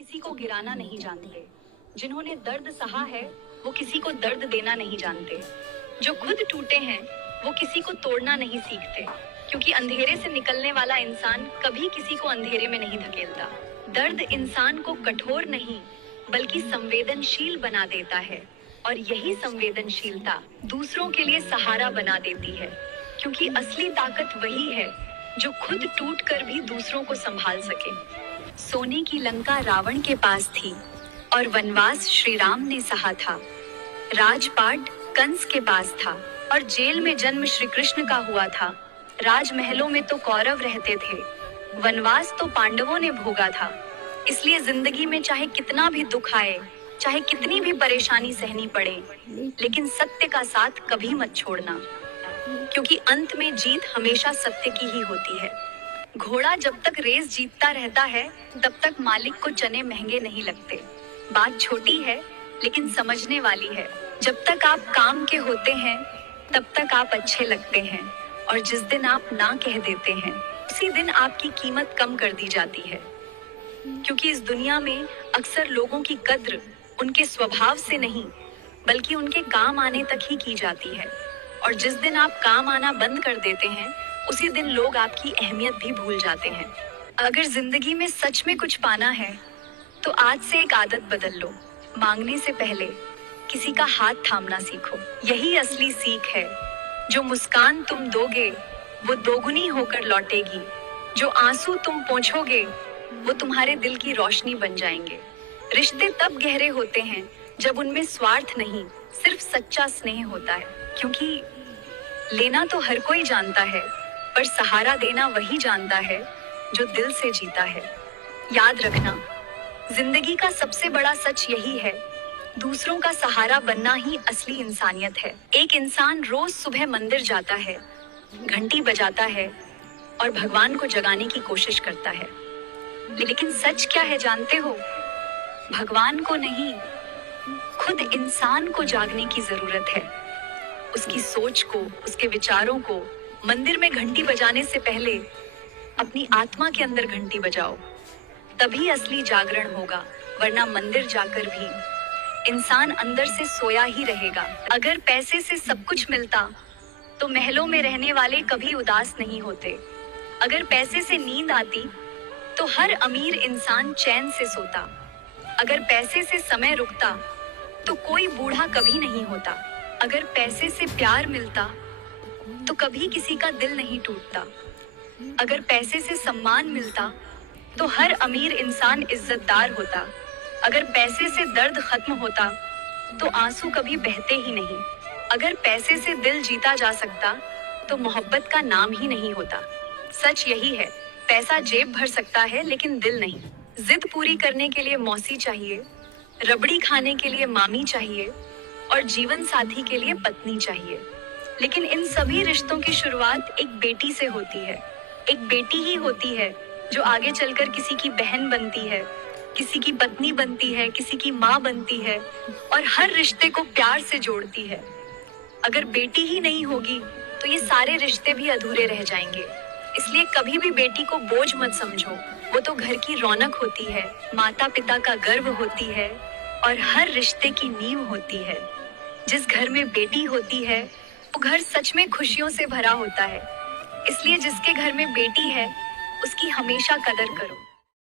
किसी को गिराना नहीं जानते। जिन्होंने दर्द सहा है वो किसी को दर्द देना नहीं जानते। जो खुद टूटे हैं वो किसी को तोड़ना नहीं सीखते, क्योंकि अंधेरे से निकलने वाला इंसान कभी किसी को अंधेरे में नहीं धकेलता। दर्द इंसान को कठोर नहीं बल्कि संवेदनशील बना देता है, और यही संवेदनशीलता दूसरों के लिए सहारा बना देती है, क्योंकि असली ताकत वही है जो खुद टूटकर भी दूसरों को संभाल सके। सोने की लंका रावण के पास थी और वनवास श्री राम ने सहा था। राजपाट कंस के पास था और जेल में जन्म श्री कृष्ण का हुआ था। राजमहलों में तो कौरव रहते थे, वनवास तो पांडवों ने भोगा था। इसलिए जिंदगी में चाहे कितना भी दुख आए, चाहे कितनी भी परेशानी सहनी पड़े, लेकिन सत्य का साथ कभी मत छोड़ना, क्योंकि अंत में जीत हमेशा सत्य की ही होती है। घोड़ा जब तक रेस जीतता रहता है तब तक मालिक को चने महंगे नहीं लगते। बात छोटी है लेकिन समझने वाली है। जब तक आप काम के होते हैं तब तक आप अच्छे लगते हैं, और जिस दिन आप ना कह देते हैं उसी दिन आपकी कीमत कम कर दी जाती है। क्योंकि इस दुनिया में अक्सर लोगों की कद्र उनके स्वभाव से नहीं बल्कि उनके काम आने तक ही की जाती है, और जिस दिन आप काम आना बंद कर देते हैं उसी दिन लोग आपकी अहमियत भी भूल जाते हैं। अगर जिंदगी में सच में कुछ पाना है तो आज से एक आदत बदल लो। मांगने से पहले किसी का हाथ थामना सीखो। यही असली सीख है। जो मुस्कान तुम दोगे वो दोगुनी होकर लौटेगी। जो आंसू तुम पोंछोगे वो तुम्हारे दिल की रोशनी बन जाएंगे। रिश्ते तब गहरे होते हैं जब उनमें स्वार्थ नहीं, सिर्फ सच्चा स्नेह होता है। क्योंकि लेना तो हर कोई जानता है, पर सहारा देना वही जानता है जो दिल से जीता है। याद रखना, जिंदगी का सबसे बड़ा सच यही है, दूसरों का सहारा बनना ही असली इंसानियत है। एक इंसान रोज सुबह मंदिर जाता है, घंटी बजाता है और भगवान को जगाने की कोशिश करता है, लेकिन सच क्या है जानते हो? भगवान को नहीं, खुद इंसान को जागने की जरूरत है। उसकी सोच को, उसके विचारों को मंदिर में घंटी बजाने से पहले अपनी आत्मा के अंदर घंटी बजाओ, तभी असली जागरण होगा। वरना मंदिर जाकर भी इंसान अंदर से सोया ही रहेगा। अगर पैसे से सब कुछ मिलता तो महलों में रहने वाले कभी उदास नहीं होते। अगर पैसे से नींद आती तो हर अमीर इंसान चैन से सोता। अगर पैसे से समय रुकता तो कोई बूढ़ा कभी नहीं होता। अगर पैसे से प्यार मिलता तो कभी किसी का दिल नहीं टूटता। अगर पैसे से सम्मान मिलता तो हर अमीर इंसान इज्जतदार होता। अगर पैसे से दर्द खत्म होता तो आंसू कभी बहते ही नहीं। अगर पैसे से दिल जीता जा सकता तो मोहब्बत का नाम ही नहीं होता। सच यही है, पैसा जेब भर सकता है लेकिन दिल नहीं। जिद पूरी करने के लिए मौसी चाहिए, रबड़ी खाने के लिए मामी चाहिए, और जीवन साथी के लिए पत्नी चाहिए। लेकिन इन सभी रिश्तों की शुरुआत एक बेटी से होती है। एक बेटी ही होती है जो आगे चलकर किसी की बहन बनती है, किसी की पत्नी बनती है, किसी की माँ बनती है, और हर रिश्ते को प्यार से जोड़ती है। अगर बेटी ही नहीं होगी तो ये सारे रिश्ते भी अधूरे रह जाएंगे। इसलिए कभी भी बेटी को बोझ मत समझो। वो तो घर की रौनक होती है, माता पिता का गर्व होती है, और हर रिश्ते की नींव होती है। जिस घर में बेटी होती है वो घर सच में खुशियों से भरा होता है। इसलिए जिसके घर में बेटी है उसकी हमेशा कदर करो।